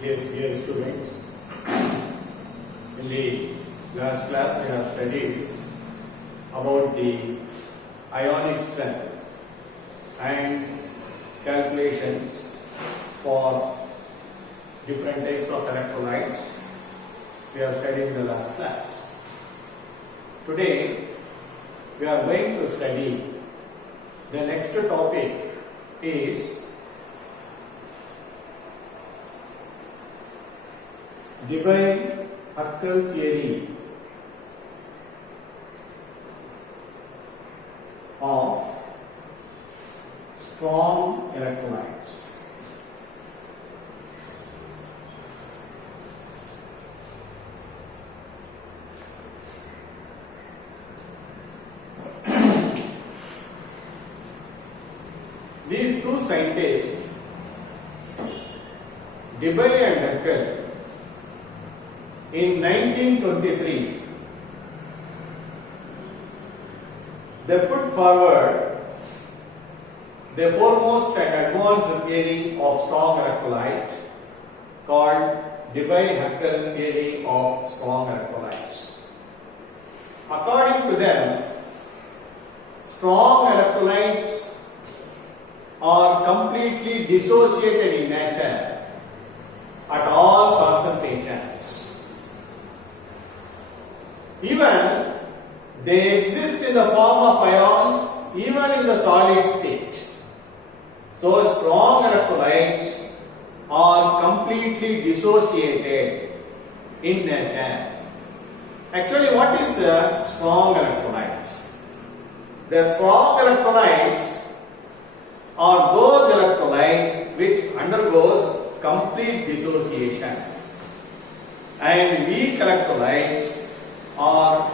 Yes, dear students, in the last class we have studied about the ionic strength and calculations for different types of electrolytes. We have studied in the last class. Today we are going to study the next topic is Debye-Huckel theory of strong electrolytes. These two scientists, Debye and Huckel, in 1923, they put forward the foremost and advanced theory of strong electrolyte called Debye-Huckel theory of strong electrolytes. According to them, strong electrolytes are completely dissociated in nature at all concentrations. Even they exist in the form of ions even in the solid state. So strong electrolytes are completely dissociated in nature. Actually, what is strong electrolytes? The strong electrolytes are those electrolytes which undergoes complete dissociation, and weak electrolytes are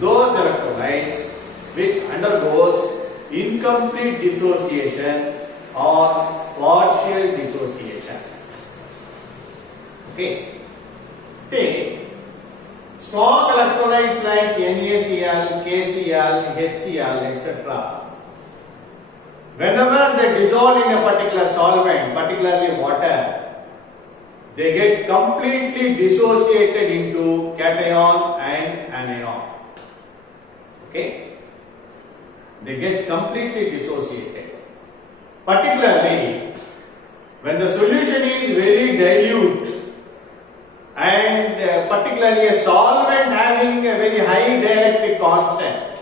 those electrolytes which undergoes incomplete dissociation or partial dissociation. Okay. See, strong electrolytes like NaCl, KCl, HCl, etc. whenever they dissolve in a particular solvent, particularly water, they get completely dissociated into cation and anion. Okay? They get completely dissociated. Particularly when the solution is very dilute and particularly a solvent having a very high dielectric constant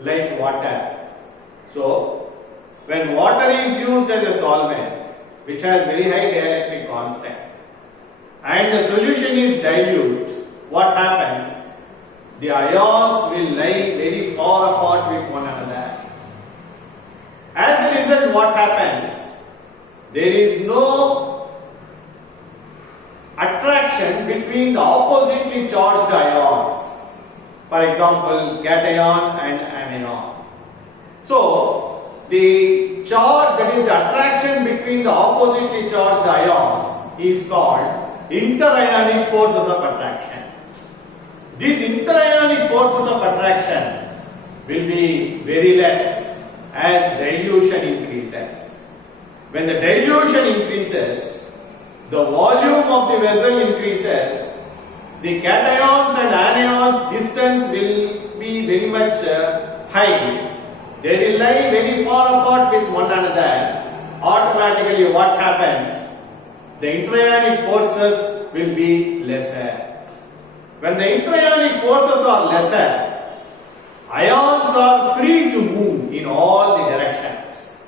like water. So, when water is used as a solvent which has very high dielectric constant, and the solution is dilute, what happens? The ions will lie very far apart with one another. As a result, what happens? There is no attraction between the oppositely charged ions. For example, cation and anion. So, the charge, that is the attraction between the oppositely charged ions, is called interionic forces of attraction. These interionic forces of attraction will be very less as dilution increases. When the dilution increases, the volume of the vessel increases, the cations and anions distance will be very much high. They will lie very far apart with one another. Automatically what happens? The interionic forces will be lesser. When the interionic forces are lesser, ions are free to move in all the directions.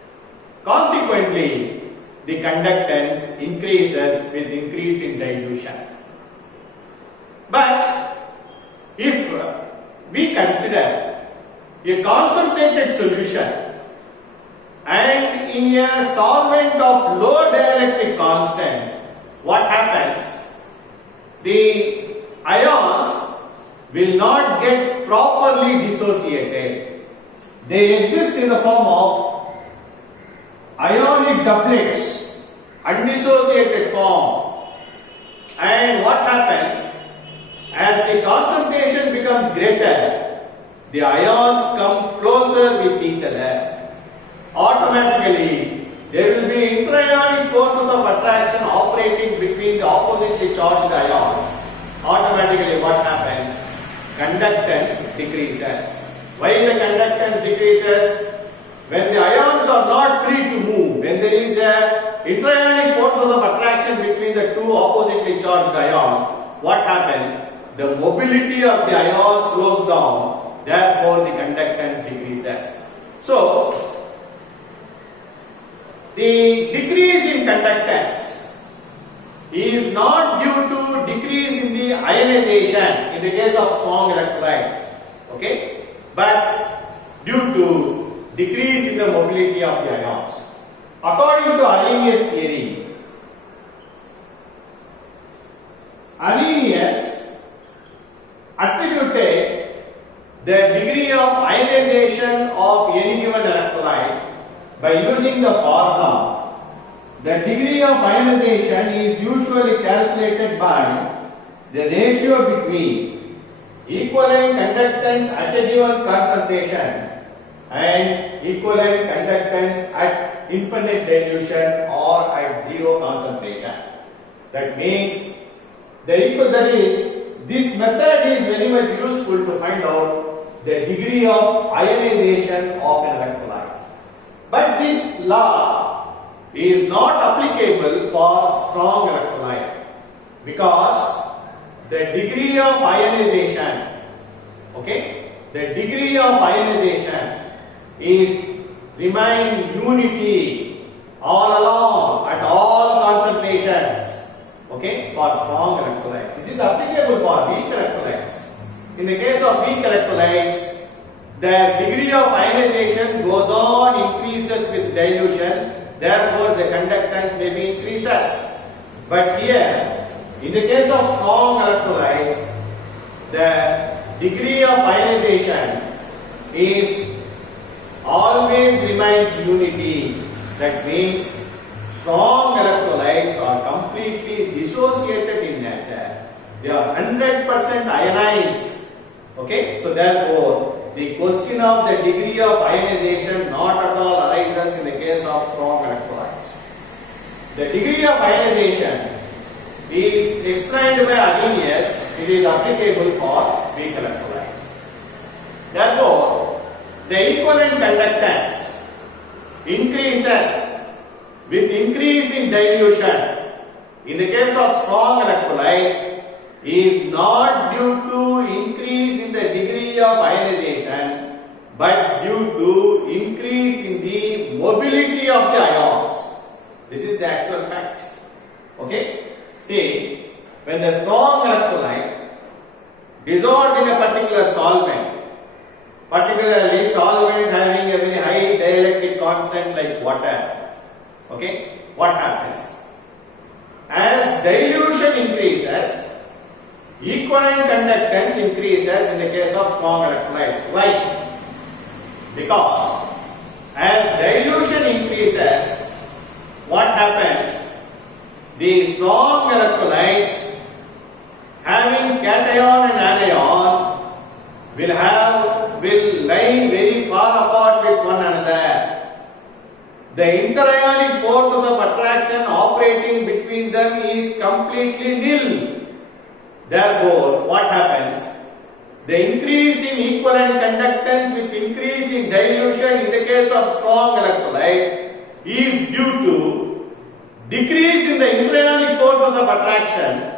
Consequently, the conductance increases with increase in dilution. But if we consider a concentrated solution and in a solvent of low dielectric constant, what happens? The ions will not get properly dissociated. They exist in the form of ionic doublets, undissociated form. And what happens? As the concentration becomes greater, the ions come closer with each other. Automatically, there will be intra-ionic forces of attraction operating between the oppositely charged ions. Automatically what happens? Conductance decreases. Why the conductance decreases? When the ions are not free to move, when there is a intra-ionic forces of attraction between the two oppositely charged ions, what happens? The mobility of the ions slows down, therefore the conductance decreases. So, the decrease in conductance is not due to decrease in the ionization in the case of strong electrolyte, okay, but due to decrease in the mobility of the ions. According to Arrhenius theory, Arrhenius attributed the degree of ionization of any given electrolyte by using the formula. The degree of ionization is usually calculated by the ratio between equivalent conductance at a given concentration and equivalent conductance at infinite dilution or at zero concentration. That means this method is very much useful to find out the degree of ionization of an electrolyte. But this law is not applicable for strong electrolyte because the degree of ionization, okay, the degree of ionization is remain unity all along at all concentrations, okay, for strong electrolytes. This is applicable for weak electrolytes. In the case of weak electrolytes, the degree of ionization goes on increases with dilution, therefore the conductance may be increases. But here, in the case of strong electrolytes, the degree of ionization is always remains unity. That means strong electrolytes are completely dissociated in nature. They are 100% ionized. Okay, so therefore the question of the degree of ionization not at all arises in the case of strong electrolytes. The degree of ionization is explained by Arrhenius. It is applicable for weak electrolytes. Therefore, the equivalent conductance increases with increase in dilution. In the case of strong electrolyte, is not due to increase in the degree of ionization, but due to increase in the mobility of the ions. This is the actual fact. Okay? See, when the strong electrolyte dissolved in a particular solvent, particularly solvent having a very high dielectric constant like water, okay, what happens? As dilution increases, equivalent conductance increases in the case of strong electrolytes. Why? Because as dilution increases, what happens? The strong electrolytes having cation and anion will lie very far apart with one another. The inter-ionic forces of attraction operating between them is completely nil. Therefore, what happens? The increase in equivalent conductance with increase in dilution in the case of strong electrolyte is due to decrease in the intra-ionic forces of attraction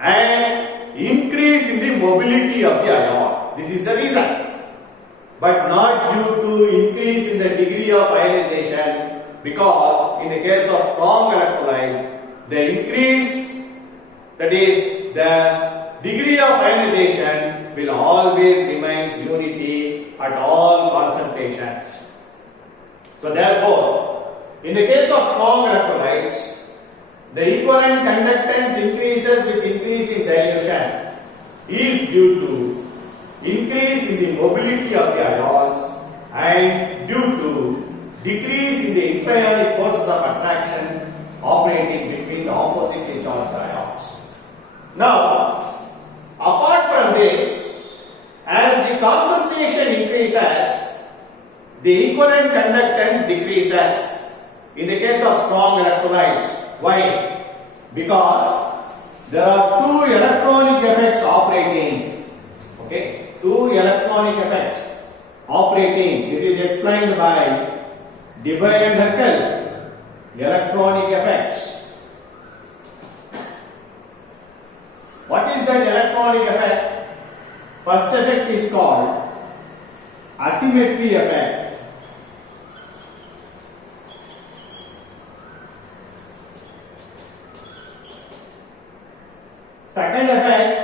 and increase in the mobility of the ions. This is the reason. But not due to increase in the degree of ionization, because in the case of strong electrolyte, the increase, that is the degree of ionization, will always remain unity at all concentrations. So therefore, in the case of strong electrolytes, the equivalent conductance increases with increase in dilution is due to increase in the mobility of the ions and due to decrease in the intra-ionic forces of attraction operating between the oppositely charged ions. Now, apart from this, as the concentration increases, the equivalent conductance decreases. in the case of strong electrolytes. Why? Because there are two electronic effects operating. Okay, two electronic effects operating. This is explained by Debye and Herkel. Electronic effects. What is that electronic effect? First effect is called asymmetry effect. Second effect,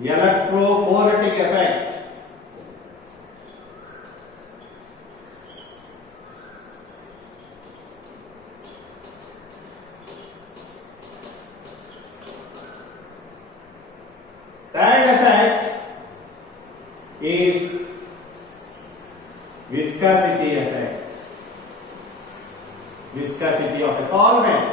electrophoretic effect. Third effect is viscosity effect. Viscosity of a solvent.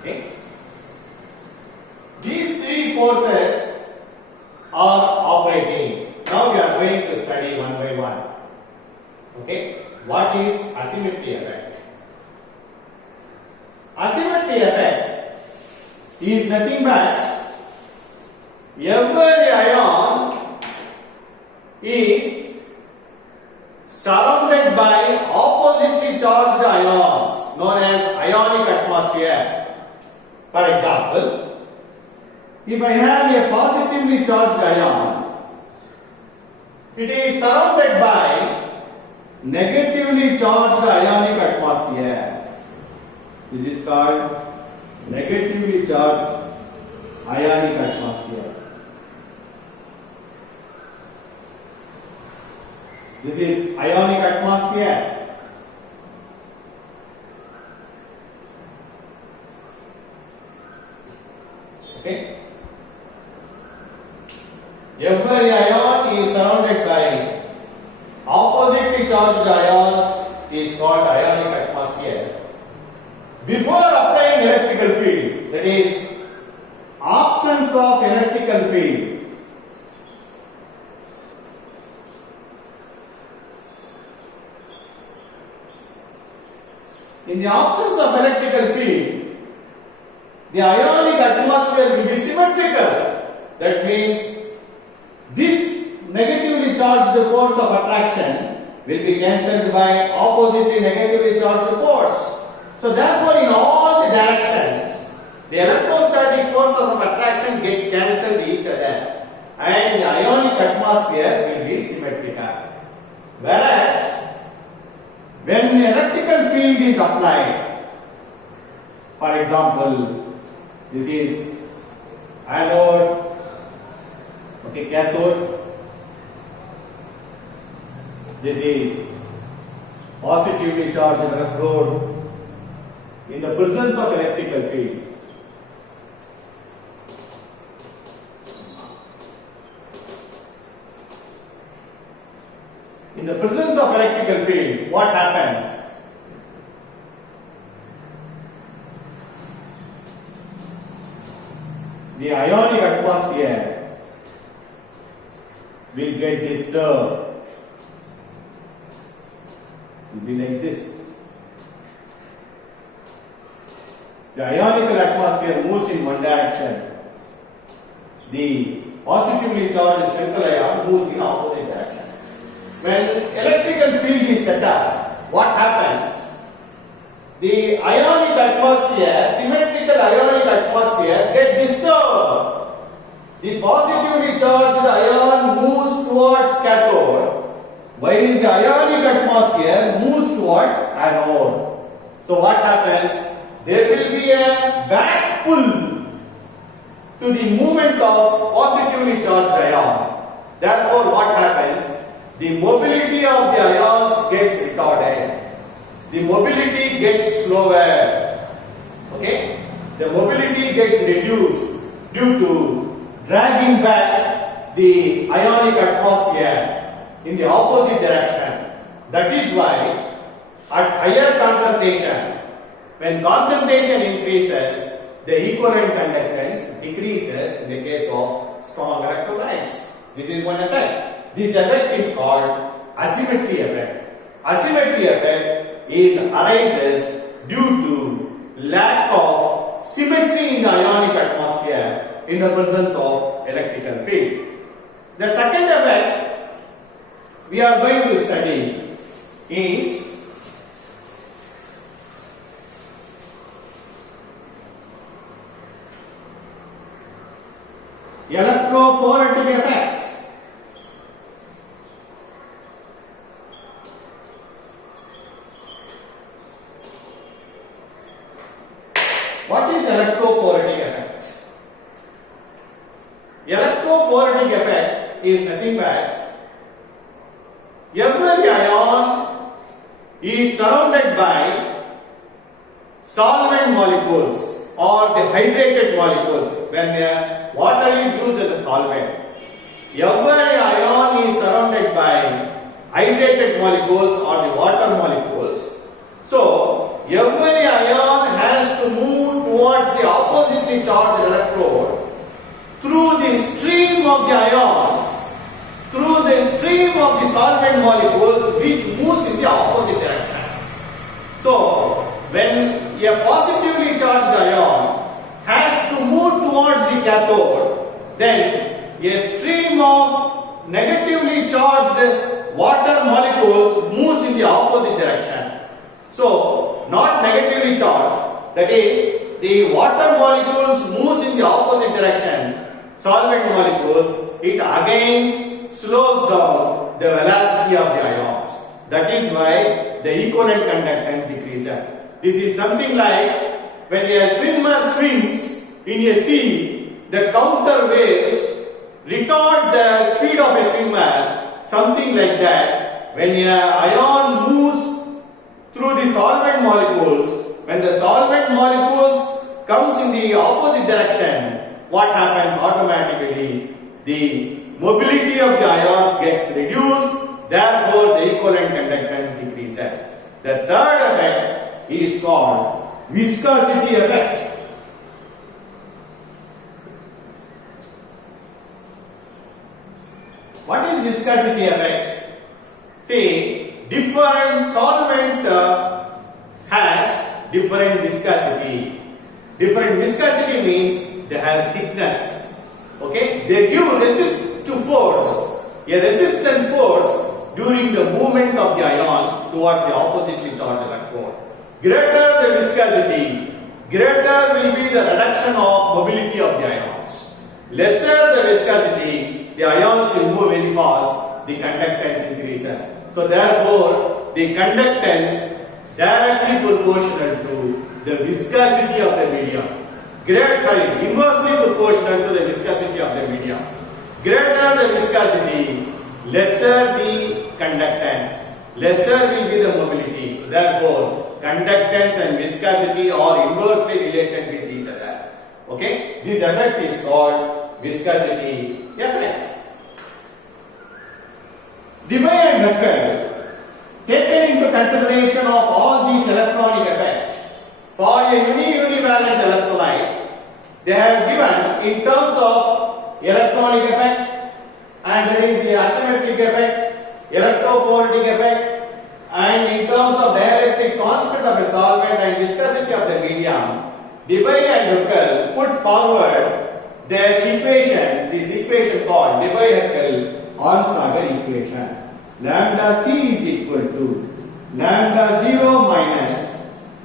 Okay. These three forces are operating. Now we are going to study one by one. Okay. What is asymmetry effect? Asymmetry effect is nothing but every ion is surrounded by oppositely charged ions known as ionic atmosphere. For example, if I have a positively charged ion, it is surrounded by negatively charged ionic atmosphere. This is called negatively charged ionic atmosphere. This is ionic atmosphere. Okay. Every ion is surrounded by oppositely charged ions is called ionic atmosphere. Before applying electrical field, that is absence of electrical field, in the absence of electrical field, the ionic atmosphere will be symmetrical. That means this negatively charged force of attraction will be cancelled by oppositely negatively charged force. So therefore, in all the directions, the electrostatic forces of attraction get cancelled each other, and the ionic atmosphere will be symmetrical. Whereas, when electrical field is applied, for example, this is anode, okay, cathode. This is positively charged electrode. In the presence of electrical field, what happens? The ionic atmosphere will get disturbed. It will be like this. The ionic atmosphere moves in one direction. The positively charged central ion moves in opposite direction. When electrical field is set up, what happens? The ionic atmosphere, symmetrical ionic atmosphere, get disturbed. The positively charged ion moves towards cathode, while the ionic atmosphere moves towards anode. So what happens? There will be a back pull to the movement of positively charged ion. Therefore, what happens? The mobility of the ions gets retarded. The mobility gets slower. Okay? The mobility gets reduced due to dragging back the ionic atmosphere in the opposite direction. That is why at higher concentration, when concentration increases, the equivalent conductance decreases in the case of strong electrolytes. This is one effect. This effect is called asymmetry effect. Asymmetry effect arises due to lack of symmetry in the ionic atmosphere in the presence of electrical field. The second effect we are going to study is electrophoretic effect. What is electrophoretic effect? Electrophoretic effect is nothing but every ion is surrounded by solvent molecules or the hydrated molecules when the water is used as a solvent. Every ion is surrounded by hydrated molecules or the water molecules. So, every ion has to move towards the oppositely charged electrode through the stream of the ions, through the stream of the solvent molecules which moves in the opposite direction. So, when a positively charged ion has to move towards the cathode, then a stream of negatively charged water molecules moves in the opposite direction. So, not negatively charged, that is, the water molecules moves in the opposite direction, solvent molecules, it again slows down the velocity of the ions. That is why the equivalent conductance decreases. This is something like when a swimmer swims in a sea, the counter waves record the speed of a swimmer, something like that. When an ion moves through the solvent molecules, when the solvent molecules comes in the opposite direction, what happens automatically? The mobility of the ions gets reduced, therefore the equivalent conductance decreases. The third effect is called viscosity effect. What is viscosity effect? See, different solvent has different viscosity. Different viscosity means they have thickness. Okay, they give resist to force, a resistant force during the movement of the ions towards the oppositely charged electrode. Greater the viscosity, greater will be the reduction of mobility of the ions. Lesser the viscosity, the ions will move very fast, the conductance increases. So therefore, the conductance directly proportional to the viscosity of the medium. Inversely proportional to the viscosity of the medium. Greater the viscosity, lesser the conductance, lesser will be the mobility. So therefore, conductance and viscosity are inversely related with each other. Okay, this effect is called viscosity effect. Debye and Huckel taken into consideration of all these electronic effects for a univalent electrolyte, they have given in terms of electronic effect, and that is the asymmetric effect, electrophoretic effect, and in terms of dielectric constant of a solvent and viscosity of the medium. Debye and Huckel put forward their equation, this equation called Debye-Huckel-Onsager equation. Lambda C is equal to lambda 0 minus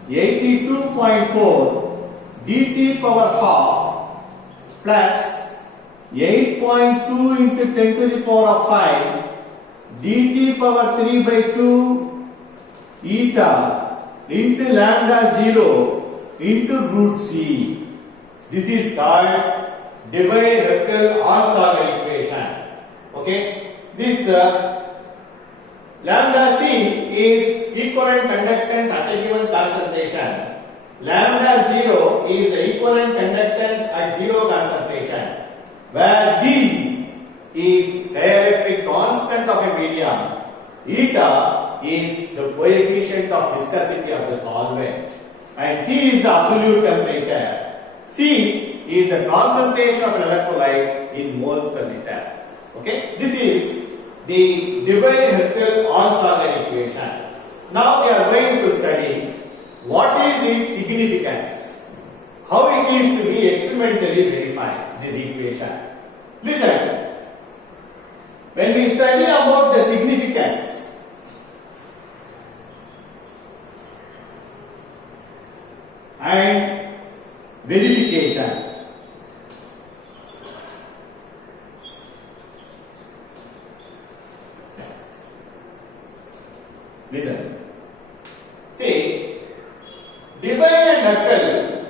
82.4 dt power half plus 8.2 into 10 to the power of 5 dt power 3 by 2 eta into lambda 0 into root C. This is called Debye-Huckel-Onsager equation. Okay, this lambda C is equivalent conductance at a given concentration. Lambda 0 is the equivalent conductance at 0 concentration, where D is dielectric constant of a medium, eta is the coefficient of viscosity of the solvent, and T is the absolute temperature. C is the concentration of an electrolyte, in moles per liter. Okay, this is the Debye-Huckel-Onsager equation. Now we are going to study what is its significance, how it is to be experimentally verified, this equation. Listen, when we study about the significance, and verification, listen. See, Debye and Huckel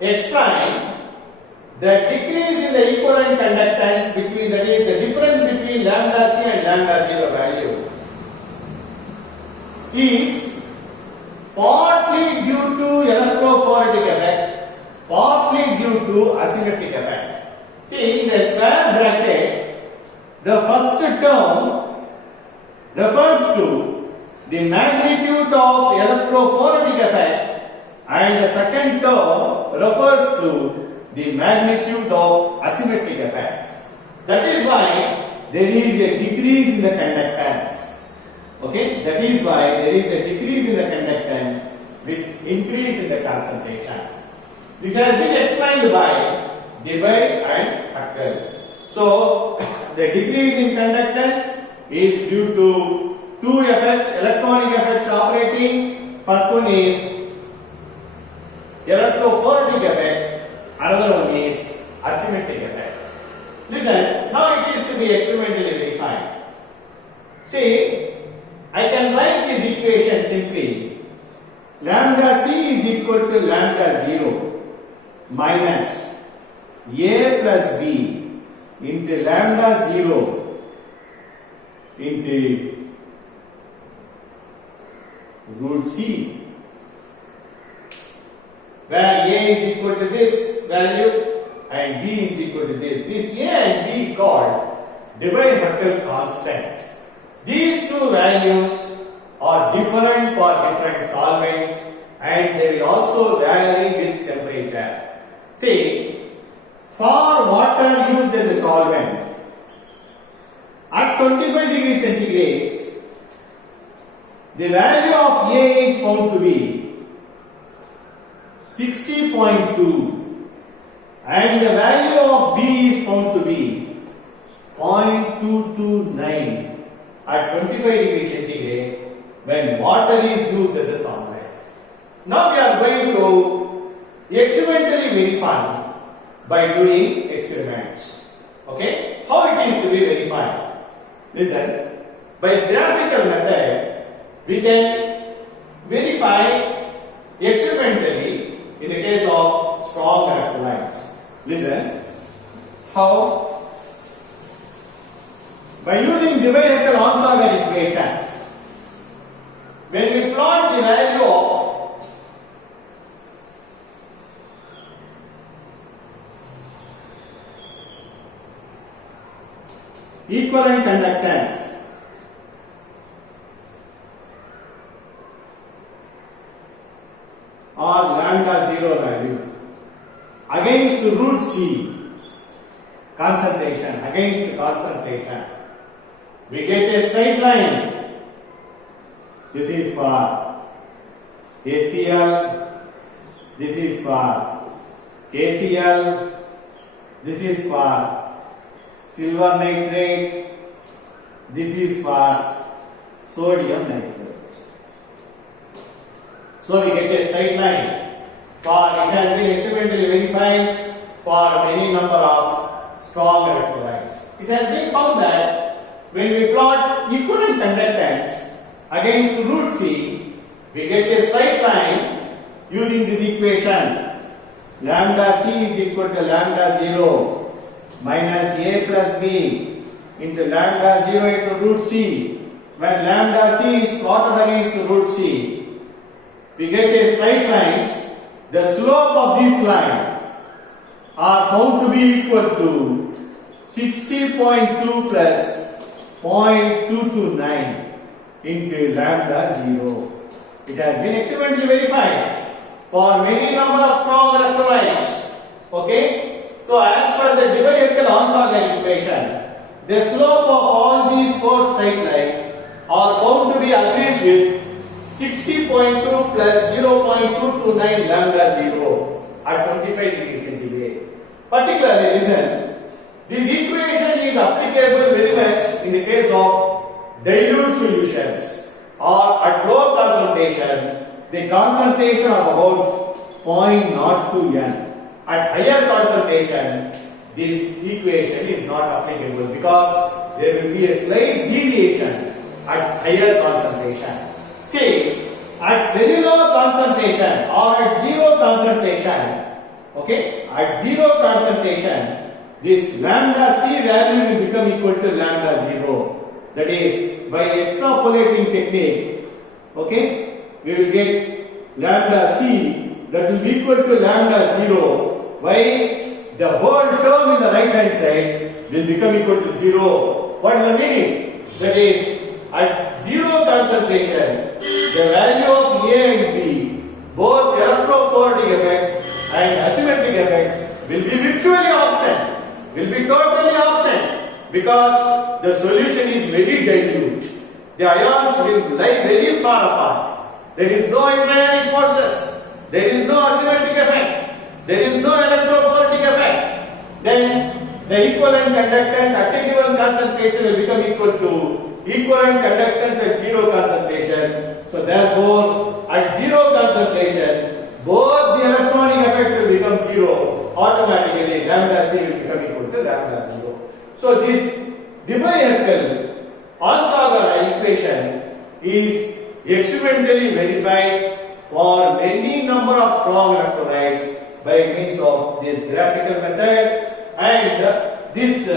explain the decrease in the equivalent conductance between, that is the difference between lambda c and lambda 0 value, is partly due to electrophoretic effect, partly due to asymmetric effect. See, in the square bracket, the first term refers to the magnitude of electrophoretic effect and the second term refers to the magnitude of asymmetric effect. That is why there is a decrease in the conductance. Okay, that is why there is a decrease in the conductance with increase in the concentration. This has been explained by Debye and Huckel. So, the decrease in conductance is due to two effects, electronic effects operating. First one is electrophoretic effect, another one is asymmetric effect. Listen, now it is to be experimentally verified. See, I can write this equation simply. Lambda c is equal to lambda 0 minus a plus b into lambda 0 into root c, where a is equal to this value and b is equal to this. This a and b called Debye-Huckel constant. These two values are different for different solvents and they will also vary with temperature. See, for water used as a solvent, at 25 degrees centigrade, the value of A is found to be 60.2 and the value of B is found to be 0.229 at 25 degrees centigrade when water is used as a solvent. Now we are going to experimentally verify by doing experiments. Okay? How it is to be verified? Listen, by graphical method we can verify experimentally in the case of strong electrolytes. Listen, how? By using Debye-Huckel-Onsager equation, when we plot the value of equivalent conductance or lambda 0 value against root c concentration, against concentration, we get a straight line. This is for HCl, this is for KCl, this is for silver nitrate, this is for sodium nitrate. So we get a straight line. For it has been experimentally verified for any number of strong electrolytes. It has been found that when we plot equivalent conductance against root C, we get a straight line using this equation. Lambda C is equal to lambda 0 minus a plus b into lambda 0 into root C. When lambda C is plotted against root C, we get a straight lines. The slope of this line are found to be equal to 60.2 plus 0.229 into lambda 0. It has been experimentally verified for many number of strong electrolytes. Okay, So as per the Debye-Heckel-Onsager equation, the slope of all these four straight lines are found to be agrees with 60.2 plus 0.229 lambda 0 at 25 degrees centigrade. Particularly, listen, this equation is applicable very much in the case of dilute solutions or at low concentration, the concentration of about 0.02 n. At higher concentration, this equation is not applicable because there will be a slight deviation at higher concentration. See, at very low concentration or at zero concentration, okay, at zero concentration, this lambda c value will become equal to lambda 0. That is, by extrapolating technique, okay, we will get lambda c that will be equal to lambda 0 by the whole term in the right hand side will become equal to 0. What is the meaning? That is, at zero concentration, the value of A and B, both electrophoretic effect and asymmetric effect will be virtually absent, will be totally absent because the solution is very dilute. The ions will lie very far apart. There is no intrionic forces. There is no asymmetric effect. There is no electrophoretic effect. Then the equivalent conductance at a given concentration will become equal to equivalent conductance at zero concentration. So therefore, at zero concentration, both the electronic effects will become zero. Automatically, lambda c will become equal to lambda 0. So this Debye-Heckel-Onsager equation is experimentally verified for any number of strong electrolytes by means of this graphical method, and this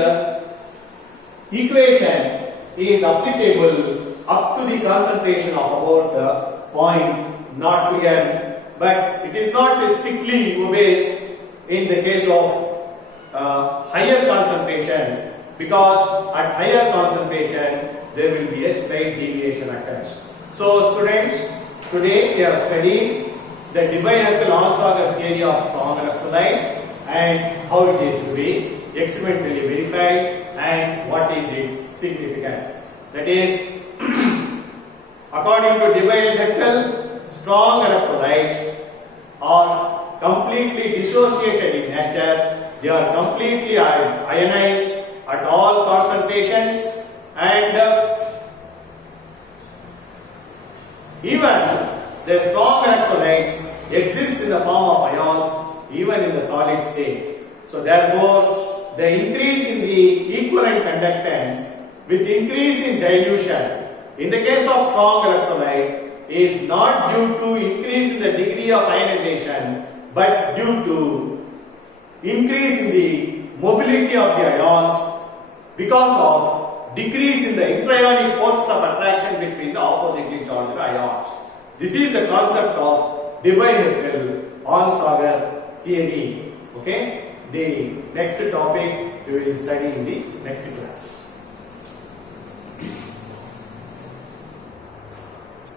equation is applicable up to the concentration of about 0.02 n, but it is not strictly obeys in the case of higher concentration, because at higher concentration there will be a slight deviation occurs. So students, today we have studied the Debye-Heckel-Onsager theory of strong electrolyte and how it is to be experimentally verified and what is its significance. That is, according to Debye-Heckel, strong electrolytes are completely dissociated in nature. They are completely ionized at all concentrations, and even the strong electrolytes exist in the form of ions even in the solid state. So therefore, the increase in the equivalent conductance with increase in dilution in the case of strong electrolyte is not due to increase in the degree of ionization, but due to increase in the mobility of the ions because of decrease in the intrionic forces of attraction between the oppositely charged ions. This is the concept of Debye-Heckel-Onsager theory. Okay, the next topic we will study in the next class.